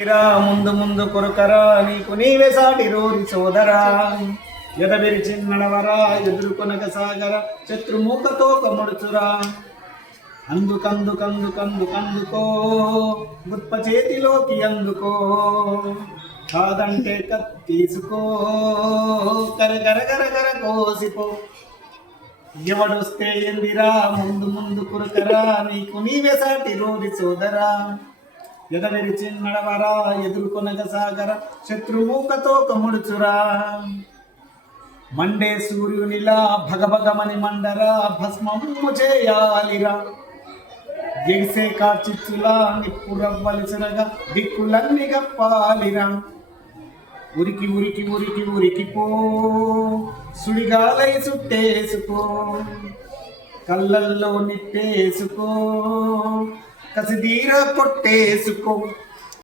ముందు ముందు కొరకరా నీకు నీవే సాటి రోరి సోదరా ఎదవిరి చిన్నడవరా ఎదుర్కొనక సాగర శత్రుమూకతో కముడుచురా అందుకందుకో గుత్ప చేతిలోకి అందుకో కాదంటే తీసుకో కరగర కోసిపో ఎవడొస్తే ఎందిరా ముందు ముందు కొరకరా నీకు నీవే సాటి రోరి సోదరా ఎదవిరి చిన్నడవరా ఎదుర్కొనగ సాగర శత్రుమూకతో కముడుచురా మండే సూర్యునిలా భగభగమని మండరా భస్మము చేయాలిరా ఎగిసే కార్చిచ్చులా నిప్పురవ్వలిసరగా దిక్కులన్నీ గప్పాలిరా ఉరికిపో సుడిగాలై సుట్టేసుకో కళ్ళల్లో నిప్పేసుకో కసిదీర కొట్టేసుకో